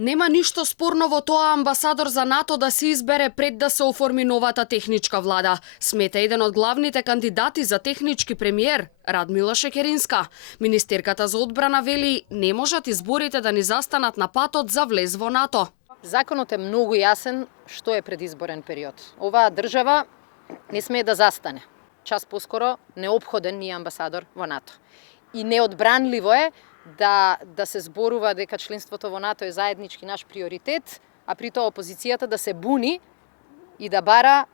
Нема ништо спорно во тоа амбасадор за НАТО да се избере пред да се оформи новата техничка влада, смета еден од главните кандидати за технички премиер, Радмила Шекеринска. Министерката за одбрана вели не можат изборите да ни застанат на патот за влез во НАТО. Законот е многу јасен што е предизборен период. Оваа држава не смее да застане. Час поскоро неопходен ни е амбасадор во НАТО. И неодбранливо е да се зборува дека членството во НАТО е заеднички наш приоритет, а при тоа опозицијата да се буни и да бара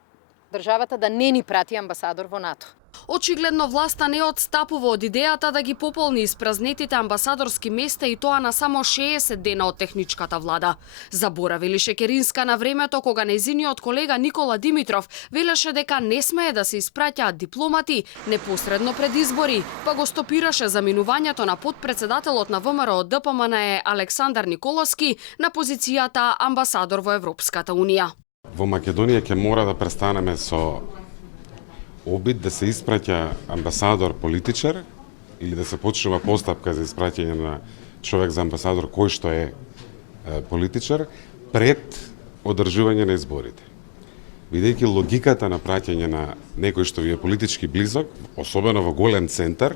државата да не ни прати амбасадор во НАТО. Очигледно власта не отстапува од идејата да ги пополни испразнетите амбасадорски места и тоа на само 60 дена од техничката влада. Заборавили Шекеринска на времето кога нејзиниот колега Никола Димитров велеше дека не смее да се испраќаат дипломати непосредно пред избори, па го стопираше заминувањето на подпредседателот на ВМРО ДПМНЕ Александар Николовски на позицијата амбасадор во Европската унија. Во Македонија ќе мора да престанеме со обид да се испраќа амбасадор политичар или да се почнува постапка за испраќање на човек за амбасадор кој што е политичар пред одржување на изборите. Бидејќи логиката на праќање на некој што ви е политички близок, особено во голем центар,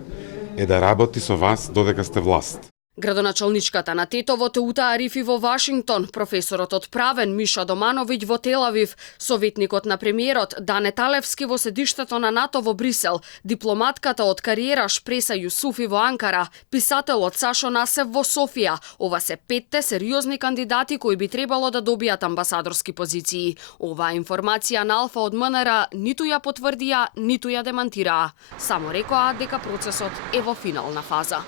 е да работи со вас додека сте власт. Градоначалничката на Тетово Теута Арифи во Вашингтон, професорот од правен Миша Домановиќ во Тел Авив, советникот на премиерот Дане Талевски во седиштето на НАТО во Брисел, дипломатката од кариера Шпреса Јусуфи во Анкара, писателот Сашо Насев во Софија. Ова се 5 сериозни кандидати кои би требало да добијат амбасадорски позиции. Оваа информација на Алфа од МНР ниту ја потврдија, ниту ја демантираа. Само рекоа дека процесот е во финална фаза.